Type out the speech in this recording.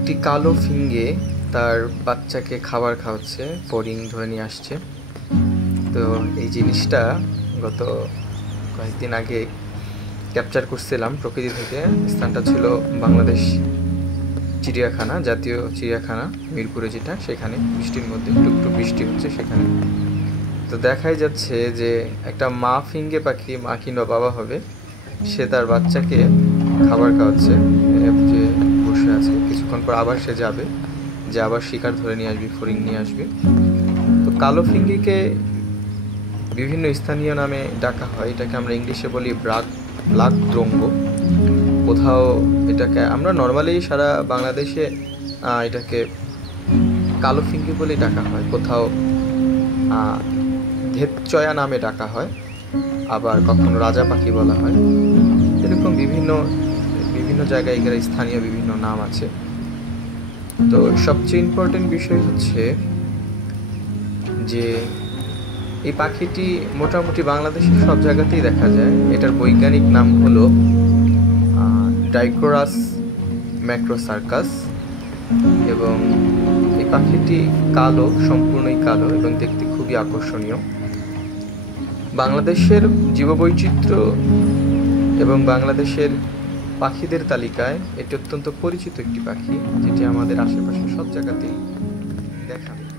একটি কালো ফিঙে তার বাচ্চাকে খাবার খাওয়াচ্ছে, ফড়িং ধরে নিয়ে আসছে। তো এই জিনিসটা গত কয়েকদিন আগে ক্যাপচার করছিলাম প্রকৃতি থেকে। স্থানটা ছিল বাংলাদেশ চিড়িয়াখানা, জাতীয় চিড়িয়াখানা মিরপুরে, যেটা সেখানে বৃষ্টির মধ্যে টুকটুক বৃষ্টি হচ্ছে সেখানে। তো দেখাই যাচ্ছে যে একটা মা ফিঙ্গে পাখি, মা কিংবা বাবা হবে, সে তার বাচ্চাকে খাবার খাওয়াচ্ছে, যে বসে আছে। কিছুক্ষণ পর আবার সে যাবে, যে আবার শিকার ধরে নিয়ে আসবে, ফড়িং নিয়ে আসবে। তো কালো ফিঙ্গিকে বিভিন্ন স্থানীয় নামে ডাকা হয়। এটাকে আমরা ইংলিশে বলি ব্ল্যাক দ্রঙ্গ। কোথাও এটাকে আমরা নর্মালি সারা বাংলাদেশে এটাকে কালো ফিঙ্গি বলেই ডাকা হয়, কোথাও ধেতচয়া নামে ডাকা হয়, আবার কখনো রাজা পাখি বলা হয়। এরকম বিভিন্ন বিভিন্ন জায়গায় এখানে স্থানীয় বিভিন্ন নাম আছে। তো সবচেয়ে ইম্পর্টেন্ট বিষয় হচ্ছে যে এই পাখিটি মোটামুটি বাংলাদেশের সব জায়গাতেই দেখা যায়। এটার বৈজ্ঞানিক নাম হলো ডাইকোরাস ম্যাক্রোসার্কাস, এবং এই পাখিটি কালো, সম্পূর্ণই কালো এবং দেখতে খুবই আকর্ষণীয়। বাংলাদেশের জীববৈচিত্র্য এবং বাংলাদেশের পাখিদের তালিকায় এটি অত্যন্ত পরিচিত একটি পাখি, যেটি আমাদের আশেপাশে সব জায়গাতেই দেখা যায়।